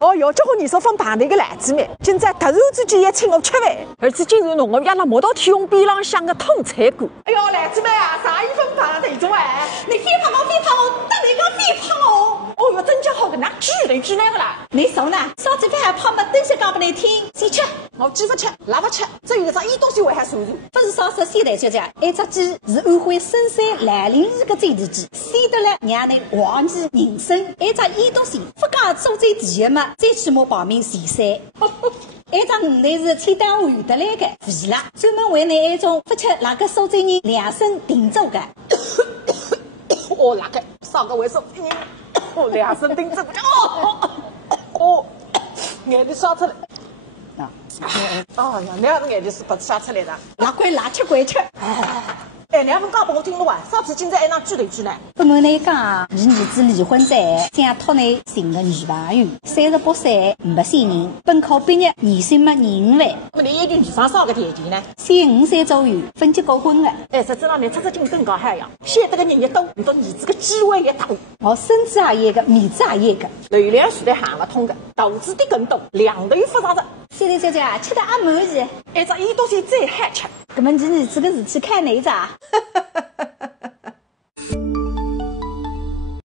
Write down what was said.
哦哟，叫我你说放旁头个篮子面，今朝突然之间也请我吃饭，而且竟然弄我压了磨到天空边浪向个通菜锅。哎哟，篮子妹啊，啥衣服旁头种哎？你非怕我，得你个非怕我！哦哟，真叫好个那巨人巨那个啦！你熟呢？烧这饭还怕么？等些讲不来听，先吃。我鸡不吃，腊不吃，只有一只1多岁还还算数。不是烧10代姐姐，一只鸡是安徽深山兰陵市个最大鸡，生得了让人忘记人生。一只1多岁，不讲做最大的嘛，最起码报名前3。一只5代是天当换得来的，肥了，专门为那一种不吃那个烧罪人量身定做的。哦，那个烧个为什么？哦，量身定做的。哦，眼睛刷出来。哦呀，那样子眼睛是不刷出来的。那怪辣吃怪吃。哎，两份讲拨我听了哇，上次今朝还那巨头巨呢。不瞒你讲，伊儿子离婚在，想托你寻个女朋友，38岁没新人，本科毕业，年薪没25万。那你一句女方烧个甜甜呢35岁左右，分结过婚的。哎，实质上你出金更高海洋，现在个人越多，你到儿子个机会越大。我身子也一个，面子也一个，流量实在行不通的，投资的更多，两头复杂着。现在姐姐吃得也满意，一只1多岁再嗨吃。搿么你儿子个事体看哪一只啊？